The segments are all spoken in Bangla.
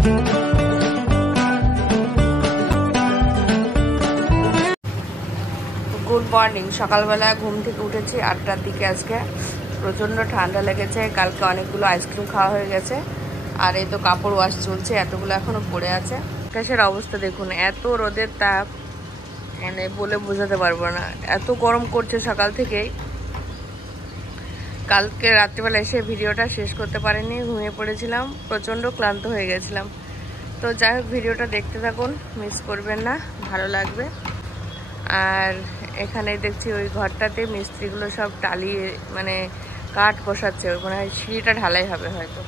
Good morning. সকালবেলা ঘুম থেকে উঠেছি 8টার দিকে। আজকে প্রচণ্ড ঠান্ডা লেগেছে, কালকে অনেকগুলো আইসক্রিম খাওয়া হয়ে গেছে। আর এই তো কাপড় ওয়াশ চলছে, এতগুলো এখনো পড়ে আছে। আকাশের অবস্থা দেখুন, এত রোদের তাপ মানে বলে বোঝাতে পারবো না, এত গরম করছে সকাল থেকেই। কালকে রাত্রিবেলা এসে ভিডিওটা শেষ করতে পারিনি, ঘুমিয়ে পড়েছিলাম, প্রচণ্ড ক্লান্ত হয়ে গেছিলাম। তো যাই হোক, ভিডিওটা দেখতে থাকুন, মিস করবেন না, ভালো লাগবে। আর এখানে দেখছি ওই ঘরটাতে মিস্ত্রিগুলো সব টালিয়ে মানে কাঠ বসাচ্ছে, ওখানে সিঁড়িটা ঢালাই হবে হয়তো।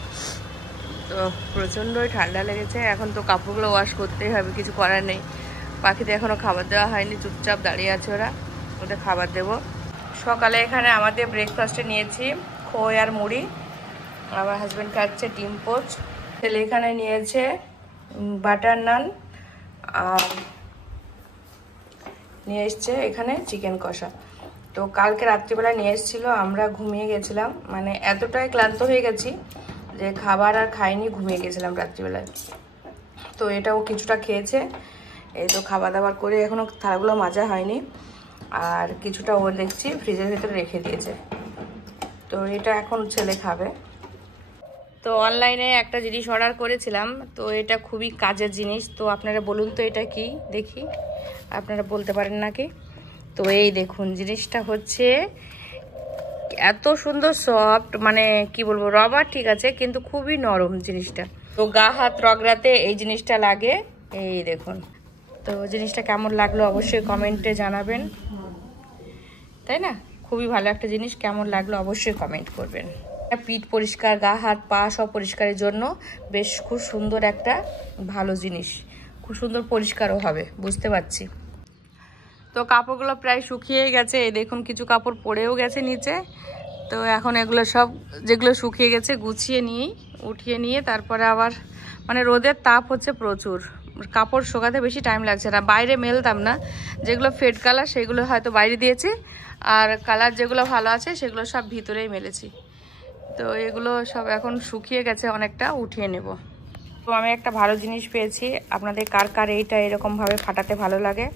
তো প্রচণ্ডই ঠান্ডা লেগেছে। এখন তো কাপড়গুলো ওয়াশ করতেই হবে, কিছু করার নেই। পাখিতে এখনও খাবার দেওয়া হয়নি, চুপচাপ দাঁড়িয়ে আছে ওরা, ওদের খাবার দেবো। সকালে এখানে আমাদের ব্রেকফাস্টে নিয়েছি খই আর মুড়ি। আমার হাজব্যান্ড খাচ্ছে ডিম পোচ। ছেলে এখানে নিয়েছে বাটার নান, আর নিয়ে এসছে এখানে চিকেন কষা। তো কালকে রাত্রিবেলা নিয়ে এসেছিলো, আমরা ঘুমিয়ে গেছিলাম, মানে এতটাই ক্লান্ত হয়ে গেছি যে খাবার আর খাইনি, ঘুমিয়ে গেছিলাম রাত্রিবেলায়। তো এটাও কিছুটা খেয়েছে। এই তো খাওয়া দাওয়ার করে এখনও থালাগুলো মাজা হয়নি, আর কিছুটা ও দেখছি ফ্রিজের ভিতরে রেখে দিয়েছে। তো এটা এখন ছেলে খাবে। তো অনলাইনে একটা জিনিস অর্ডার করেছিলাম, তো এটা খুবই কাজের জিনিস। তো আপনারা বলুন তো এটা কি, দেখি আপনারা বলতে পারেন নাকি। তো এই দেখুন, জিনিসটা হচ্ছে এত সুন্দর সফট, মানে কি বলবো, রবার ঠিক আছে কিন্তু খুবই নরম জিনিসটা। তো গা হাত রগড়াতে এই জিনিসটা লাগে, এই দেখুন। তো জিনিসটা কেমন লাগলো অবশ্যই কমেন্টে জানাবেন, তাই না? খুবই ভালো একটা জিনিস, কেমন লাগলো অবশ্যই কমেন্ট করবেন। পিঠ পরিষ্কার, গা হাত পা সব পরিষ্কারের জন্য বেশ খুব সুন্দর একটা ভালো জিনিস, খুব সুন্দর পরিষ্কারও হবে, বুঝতে পারছি। তো কাপড়গুলো প্রায় শুকিয়ে গেছে, এই দেখুন কিছু কাপড় পড়েও গেছে নিচে। তো এখন এগুলো সব যেগুলো শুকিয়ে গেছে গুছিয়ে নিয়ে উঠিয়ে নিয়ে তারপরে আবার মানে রোদের তাপ হচ্ছে প্রচুর, কাপড় শুকাতে বেশি টাইম লাগছে না। বাইরে মেলতাম না, যেগুলো ফেড কালার সেগুলো হয়তো বাইরে দিয়েছি, আর কালার যেগুলো ভালো আছে সেগুলো সব ভিতরেই মেলেছি। তো এগুলো সব এখন শুকিয়ে গেছে অনেকটা, উঠিয়ে নেব। তো আমি একটা ভালো জিনিস পেয়েছি, আপনাদের কার কার এইটা এরকমভাবে ফাটাতে ভালো লাগে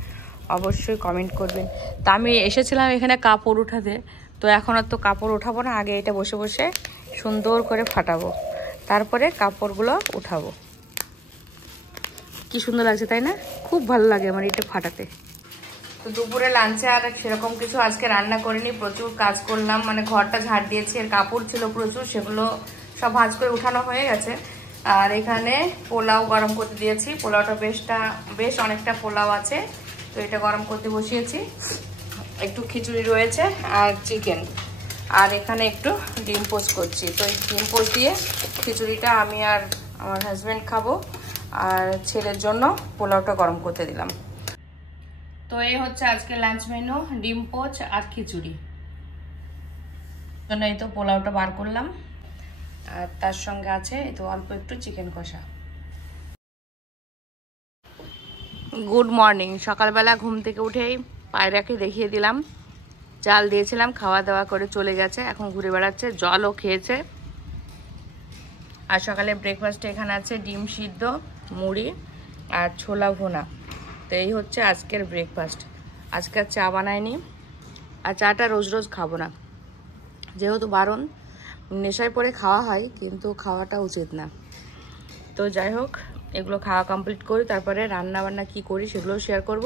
অবশ্যই কমেন্ট করবেন। তা আমি এসেছিলাম এখানে কাপড় উঠাতে, তো এখন আর তো কাপড় উঠাবো না, আগে এটা বসে বসে সুন্দর করে ফাটাবো, তারপরে কাপড়গুলো উঠাবো। কি সুন্দর লাগছে তাই না? খুব ভালো লাগে আমার এটা ফাটাতে। তো দুপুরে লাঞ্চে আর সেরকম কিছু আজকে রান্না করিনি, প্রচুর কাজ করলাম, মানে ঘরটা ঝাড় দিয়েছি, আর কাপড় ছিল প্রচুর, সেগুলো সব ভাঁজ করে উঠানো হয়ে গেছে। আর এখানে পোলাও গরম করতে দিয়েছি, পোলাওটা বেশ অনেকটা পোলাও আছে, তো এটা গরম করতে বসিয়েছি। একটু খিচুড়ি রয়েছে আর চিকেন, আর এখানে একটু ডিম পোস্ট করছি। তো এই ডিম পোস্ট দিয়ে খিচুড়িটা আমি আর আমার হাজব্যান্ড খাবো, আর ছেলের জন্য পোলাওটা গরম করতে দিলাম। তো এই হচ্ছে আজকে লাঞ্চ মেনু, ডিম পোচ আর খিচুড়ি। জন্য এই তো পোলাওটা বার করলাম, আর তার সঙ্গে আছে এই তো অল্প একটু চিকেন কষা। Good morning. সকালবেলা ঘুম থেকে উঠেই পায়রাকে দেখিয়ে দিলাম, চাল দিয়েছিলাম, খাওয়া দাওয়া করে চলে গেছে, এখন ঘুরে বেড়াচ্ছে, জলও খেয়েছে। আর সকালে ব্রেকফাস্টে এখানে আছে ডিম সিদ্ধ, মুড়ি আর ছোলা ভুনা। তো এই হচ্ছে আজকের ব্রেকফাস্ট। আজকে চা বানাইনি, আর চাটা রোজ রোজ খাবো না, যেহেতু বারণ, নেশায় পড়ে খাওয়া হয় কিন্তু খাওয়াটা উচিত না। তো যাই হোক, এগুলো খাওয়া কমপ্লিট করি, তারপরে রান্না বান্না কি করি সেগুলো শেয়ার করব।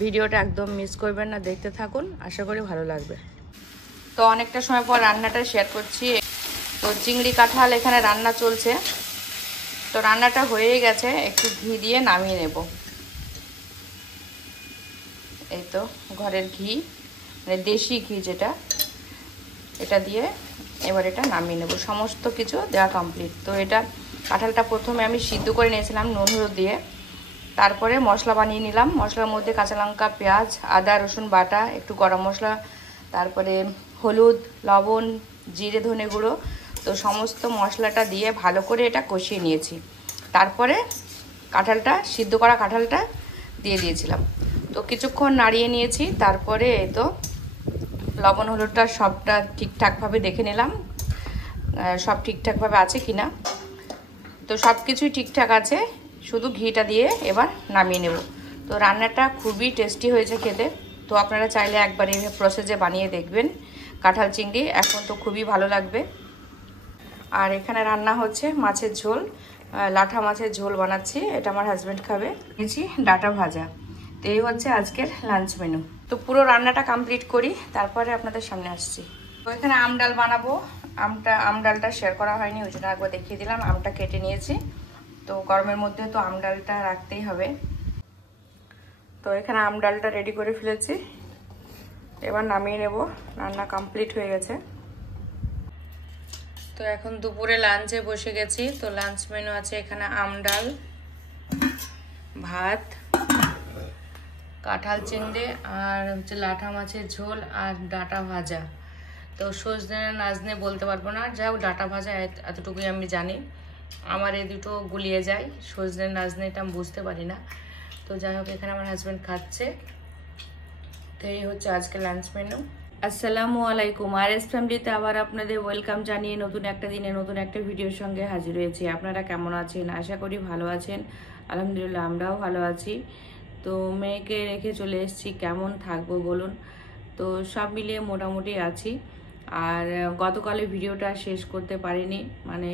ভিডিওটা একদম মিস করবেন না, দেখতে থাকুন, আশা করি ভালো লাগবে। তো অনেকটা সময় পর রান্নাটা শেয়ার করছি। তো চিংড়ি কাঁঠাল এখানে রান্না চলছে, তো রান্নাটা হয়েই গেছে, একটু ঘি দিয়ে নামিয়ে নেব। এই তো ঘরের ঘি, মানে দেশি ঘি যেটা, এটা দিয়ে এবার এটা নামিয়ে নেব। সমস্ত কিছু দেওয়া কমপ্লিট। তো এটা কাঁঠালটা প্রথমে আমি সিদ্ধ করে নিয়েছিলাম নুন হলুদ দিয়ে, তারপরে মশলা বানিয়ে নিলাম। মশলার মধ্যে কাঁচা লঙ্কা, পেঁয়াজ, আদা রসুন বাটা, একটু গরম মশলা, তারপরে হলুদ, লবণ, জিরে, ধনে গুঁড়ো, তো সমস্ত মশলাটা দিয়ে ভালো করে এটা কষিয়ে নিয়েছি। তারপরে কাঁঠালটা, সিদ্ধ করা কাঁঠালটা দিয়ে দিয়েছিলাম। তো কিছুক্ষণ নাড়িয়ে নিয়েছি, তারপরে এই তো লবণ হলুদটা সবটা ঠিকঠাকভাবে দেখে নিলাম, সব ঠিকঠাকভাবে আছে কিনা। তো সব কিছুই ঠিকঠাক আছে, শুধু ঘিটা দিয়ে এবার নামিয়ে নেব। তো রান্নাটা খুবই টেস্টি হয়েছে খেতে। তো আপনারা চাইলে একবার এই প্রসেসে বানিয়ে দেখবেন। কাঁঠাল চিংড়ি এখন তো খুবই ভালো লাগবে। আর এখানে রান্না হচ্ছে মাছের ঝোল, লাঠা মাছের ঝোল বানাচ্ছি, এটা আমার হাজব্যান্ড খাবে। নিয়েছি ডাঁটা ভাজা। তো এই হচ্ছে আজকের লাঞ্চ মেনু। তো পুরো রান্নাটা কমপ্লিট করি, তারপরে আপনাদের সামনে আসছি। তো এখানে আম ডাল বানাবো। আম ডালটা শেয়ার করা হয়নি, ওই জন্য একবার দেখিয়ে দিলাম। আমটা কেটে নিয়েছি, তো গরমের মধ্যে তো আম ডালটা রাখতেই হবে। তো এখানে আম ডালটা রেডি করে ফেলেছি, এবার নামিয়ে নেব। রান্না কমপ্লিট হয়ে গেছে। তো এখন দুপুরে লাঞ্চে বসে গেছি। তো লাঞ্চ মেনু আছে এখানে আম ডাল, ভাত, কাঁঠাল চিংড়ি, আর হচ্ছে লাঠা মাছের ঝোল, আর ডাঁটা ভাজা। তো সজনে নাজনে বলতে পারবো না, যাই হোক ডাঁটা ভাজা এতটুকুই আমি জানি। আমার এই দুটো গুলিয়ে যায়, সজনে নাজনে এটা আমি বুঝতে পারি না। তো যাই হোক এখানে আমার হাজব্যান্ড খাচ্ছে। তো এই হচ্ছে আজকে লাঞ্চ মেনু। আসসালামু আলাইকুম। আরএস ফ্যামিলিতে আবার আপনাদের ওয়েলকাম জানিয়ে নতুন একটা দিনে নতুন একটা ভিডিওর সঙ্গে হাজির হয়েছি। আপনারা কেমন আছেন? আশা করি ভালো আছেন। আলহামদুলিল্লাহ আমরাও ভালো আছি। তো মেয়েকে রেখে চলে এসেছি, কেমন থাকবো বলুন। তো সব মিলিয়ে মোটামুটি আছি। আর গতকালে ভিডিওটা শেষ করতে পারিনি, মানে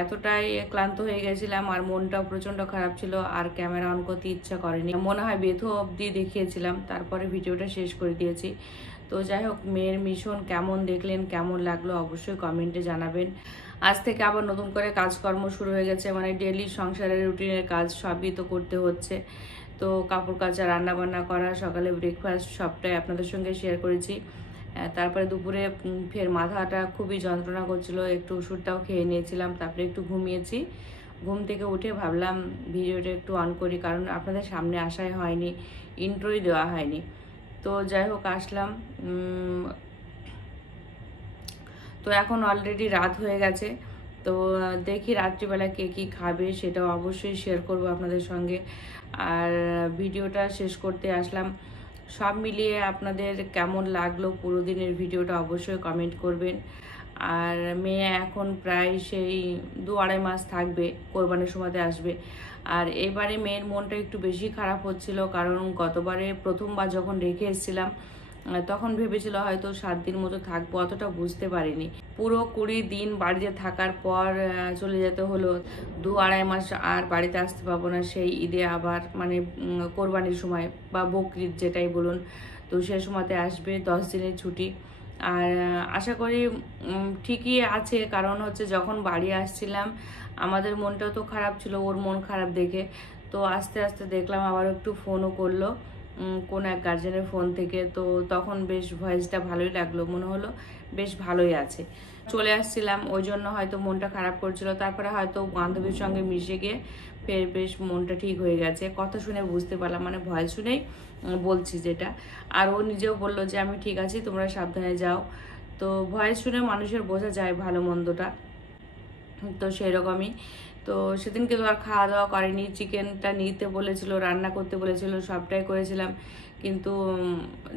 এতটাই ক্লান্ত হয়ে গেছিলাম আর মনটাও প্রচণ্ড খারাপ ছিল, আর ক্যামেরা অন করতে ইচ্ছা করেনি। মনে হয় বেথো অবধি দেখিয়েছিলাম, তারপরে ভিডিওটা শেষ করে দিয়েছি। তো যাই হোক, মেয়ের মিশন কেমন দেখলেন, কেমন লাগলো অবশ্যই কমেন্টে জানাবেন। আজ থেকে আবার নতুন করে কাজকর্ম শুরু হয়ে গেছে, মানে ডেইলি সংসারের রুটিনের কাজ সবই তো করতে হচ্ছে। তো কাপড় কাচা, রান্নাবান্না করা, সকালে ব্রেকফাস্ট সবটাই আপনাদের সঙ্গে শেয়ার করেছি। তারপরে দুপুরে ফের মাথাটা খুবই যন্ত্রণা করছিল, একটু ওষুধটাও খেয়ে নিয়েছিলাম, তারপরে একটু ঘুমিয়েছি। ঘুম থেকে উঠে ভাবলাম ভিডিওটা একটু অন করি, কারণ আপনাদের সামনে আসাই হয়নি, ইন্ট্রোই দেওয়া হয়নি। তো যাই হোক আসলাম। তো এখন অলরেডি রাত হয়ে গেছে। তো দেখি রাত্রিবেলা কে কী খাবে সেটাও অবশ্যই শেয়ার করব আপনাদের সঙ্গে। আর ভিডিওটা শেষ করতে আসলাম। সব মিলিয়ে আপনাদের কেমন লাগলো পুরো দিনের ভিডিওটা অবশ্যই কমেন্ট করবেন। আর মেয়ে এখন প্রায় সেই 2-2.5 মাস থাকবে, কোরবানির সময়তে আসবে। আর এবারে মেয়ের মনটা একটু বেশি খারাপ হচ্ছিল, কারণ গতবারে প্রথমবার যখন রেখে এসেছিলাম তখন ভেবেছিল হয়তো 7 দিন মতো থাকবো, অতটা বুঝতে পারিনি। পুরো 20 দিন বাড়িতে থাকার পর চলে যেতে হলো। 2-2.5 মাস আর বাড়িতে আসতে পারবো না, সেই ঈদে আবার মানে কোরবানির সময় বা বকরিদ যেটাই বলুন। তো সে সময়তে আসবে 10 দিনের ছুটি। আর আশা করি ঠিকই আছে, কারণ হচ্ছে যখন বাড়ি আসছিলাম আমাদের মনটাও তো খারাপ ছিল, ওর মন খারাপ দেখে। তো আস্তে আস্তে দেখলাম আবার একটু ফোনও করলো কোন এক গার্জেনের ফোন থেকে। তো তখন বেশ ভয়েসটা ভালোই লাগলো, মনে হলো বেশ ভালোই আছে। চলে আসছিলাম ওই জন্য হয়তো মনটা খারাপ করছিল, তারপরে হয়তো বান্ধবীর সঙ্গে মিশে গিয়ে ফের বেশ মনটা ঠিক হয়ে গেছে। কথা শুনে বুঝতে পারলাম, মানে ভয়েস শুনেই বলছি যেটা। আর ও নিজেও বললো যে আমি ঠিক আছি, তোমরা সাবধানে যাও। তো ভয়েস শুনে মানুষের বোঝা যায় ভালো মন্দটা। তো সেই রকমই। তো সেদিনকে তো আর খাওয়া দাওয়া করেনি, চিকেনটা নিতে বলেছিল, রান্না করতে বলেছিল, সবটাই করেছিলাম। কিন্তু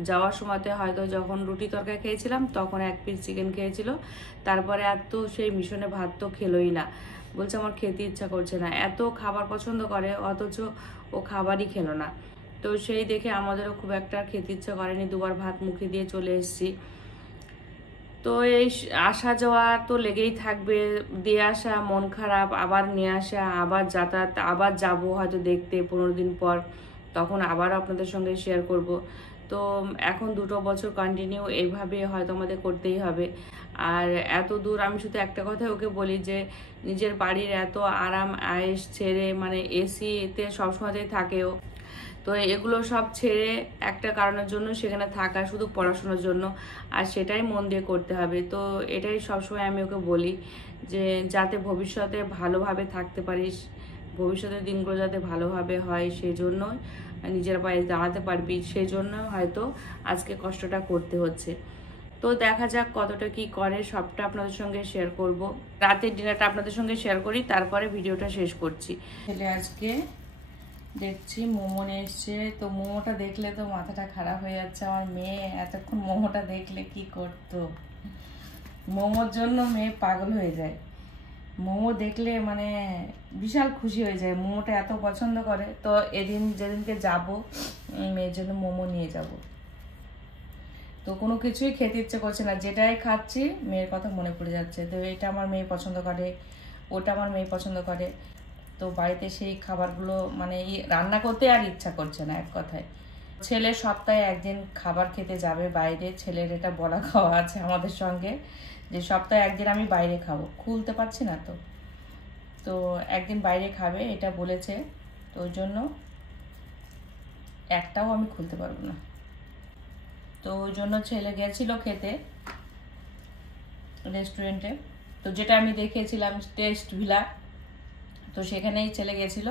যাওয়ার সময়তে হয়তো যখন রুটি তরকারি খেয়েছিলাম তখন 1 পিস চিকেন খেয়েছিল। তারপরে আর তো সেই মিশনে ভাত তো খেলোই না, বলছে আমার খেতে ইচ্ছা করছে না। এত খাবার পছন্দ করে অথচ ও খাবারই খেলো না। তো সেই দেখে আমাদেরও খুব একটা খেতে ইচ্ছা করেনি, 2বার ভাত মুখে দিয়ে চলে এসেছি। তো এই আসা যাওয়া তো লেগেই থাকবে, দিয়ে আসা, মন খারাপ, আবার নিয়ে আসা, আবার যাতায়াত, আবার যাব হয়তো দেখতে 15 দিন পর, তখন আবারও আপনাদের সঙ্গে শেয়ার করব। তো এখন 2 বছর কন্টিনিউ এইভাবে হয়তো আমাদের করতেই হবে। আর এত দূর আমি শুধু একটা কথাই ওকে বলি যে নিজের বাড়ির এত আরাম আয়েশ ছেড়ে, মানে এসিতে সবসময়তেই থাকেও, তো এগুলো সব ছেড়ে একটা কারণের জন্য সেখানে থাকা, শুধু পড়াশোনার জন্য, আর সেটাই মন দিয়ে করতে হবে। তো এটাই সবসময় আমি ওকে বলি যে যাতে ভবিষ্যতে ভালোভাবে থাকতে পারিস, ভবিষ্যতের দিনগুলো যাতে ভালোভাবে হয়, সেই জন্য নিজের পায়ে দাঁড়াতে পারবি, সেই জন্য হয়তো আজকে কষ্টটা করতে হচ্ছে। তো দেখা যাক কতটা কি করে, সবটা আপনাদের সঙ্গে শেয়ার করব। রাতের ডিনারটা আপনাদের সঙ্গে শেয়ার করি, তারপরে ভিডিওটা শেষ করছি। ছেলে আজকে দেখছি মোমো নিয়ে এসছে। তো মোমোটা দেখলে তো মাথাটা খারাপ হয়ে যাচ্ছে। আমার মেয়ে এতক্ষণ মোমোটা দেখলে কি করতো, মোমোর জন্য মেয়ে পাগল হয়ে যায়। মোমো দেখলে মানে বিশাল খুশি হয়ে যায়, মোমোটা এত পছন্দ করে। তো যেদিনকে যাব মেয়ের জন্য মোমো নিয়ে যাব। তো কোনো কিছুই খেতে ইচ্ছে করছে না, যেটাই খাচ্ছি মেয়ের কথা মনে পড়ে যাচ্ছে। তো এটা আমার মেয়ে পছন্দ করে, ওটা আমার মেয়ে পছন্দ করে। তো বাড়িতে সেই খাবারগুলো মানে রান্না করতে আর ইচ্ছা করছে না এক কথায়। ছেলে সপ্তাহে একদিন খাবার খেতে যাবে বাইরে, ছেলের এটা বলা খাওয়া আছে আমাদের সঙ্গে যে সপ্তাহে একদিন আমি বাইরে খাবো। খুলতে পারছি না তো, তো একদিন বাইরে খাবে এটা বলেছে। তো ওই জন্য একটাও আমি খুলতে পারবো না। তো ওই জন্য ছেলে গেছিল খেতে রেস্টুরেন্টে, তো যেটা আমি দেখিয়েছিলাম টেস্ট ভিলা, তো সেখানেই ছেলে গেছিল।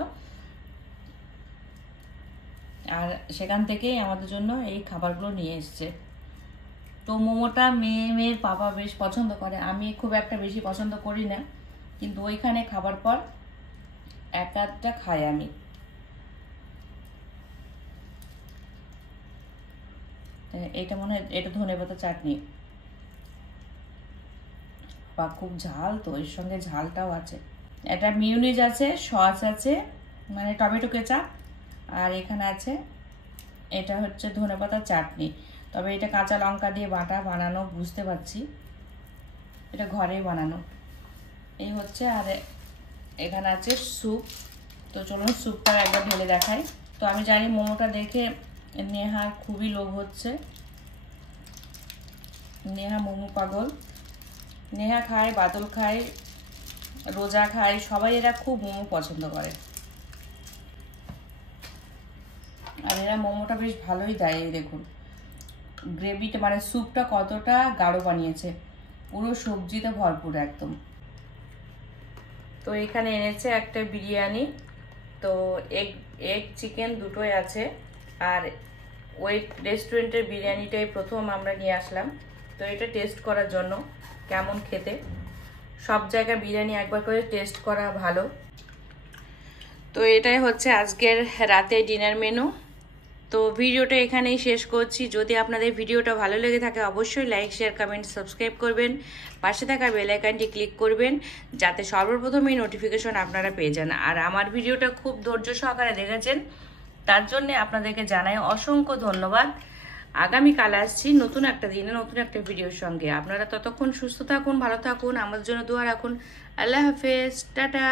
আর সেখান থেকেই আমাদের জন্য এই খাবারগুলো নিয়ে এসছে। তো মোমোটা মেয়ের পাপা বেশ পছন্দ করে, আমি খুব একটা বেশি পছন্দ করি না, কিন্তু ওইখানে খাবার পর এক আধটা খাই আমি। এটা মনে হয় এটা ধনেপাতা চাটনি, বা খুব ঝাল, তো এর সঙ্গে ঝালটাও আছে। এটা মিউনিজ আছে, সস আছে মানে টমেটো কেচাপ, আর এখানে আছে এটা হচ্ছে ধনেপাতা চাটনি। তবে এটা কাঁচা লঙ্কা দিয়ে বানানো, বুঝতে পারছি এটা ঘরেই বানানো। এই হচ্ছে, আর এখানে আছে স্যুপ। তো চলুন স্যুপটা একবার ঢেলে দেখাই। তো আমি জানি মোমোটা দেখে নেহার খুবই লোভ হচ্ছে, নেহা মোমো পাগল। নেহা খায়, বাদল খায়, রোজা খায়, সবাই এরা খুব মোমো পছন্দ করে। আর এরা মোমোটা বেশ ভালোই দেয়। এই দেখুন গ্রেভিটা মানে স্যুপটা কতটা গাঢ় বানিয়েছে, পুরো সবজিতে ভরপুর একদম। তো এখানে এনেছে একটা বিরিয়ানি, তো এগ চিকেন দুটোই আছে। আর ওই রেস্টুরেন্টের বিরিয়ানিটাই প্রথম আমরা নিয়ে আসলাম, তো এটা টেস্ট করার জন্য কেমন খেতে। সব জায়গায় বিরিয়ানি একবার করে টেস্ট করা ভালো। তো এটাই হচ্ছে আজকের রাতে ডিনার মেনু। তো ভিডিওটা এখানেই শেষ করছি। যদি আপনাদের ভিডিওটা ভালো লেগে থাকে অবশ্যই লাইক, শেয়ার, কমেন্ট, সাবস্ক্রাইব করবেন। পাশে থাকা বেল আইকনটি ক্লিক করবেন যাতে সর্বপ্রথমেই নোটিফিকেশন আপনারা পেয়ে যান। আর আমার ভিডিওটা খুব ধৈর্য সহকারে দেখেছেন, তার জন্য আপনাদেরকে জানাই অসংখ্য ধন্যবাদ। আগামীকাল আসছি নতুন একটা দিনে নতুন একটা ভিডিওর সঙ্গে। আপনারা ততক্ষণ সুস্থ থাকুন, ভালো থাকুন, আমাদের জন্য দোয়া রাখুন। আল্লাহ হাফেজ, টাটা।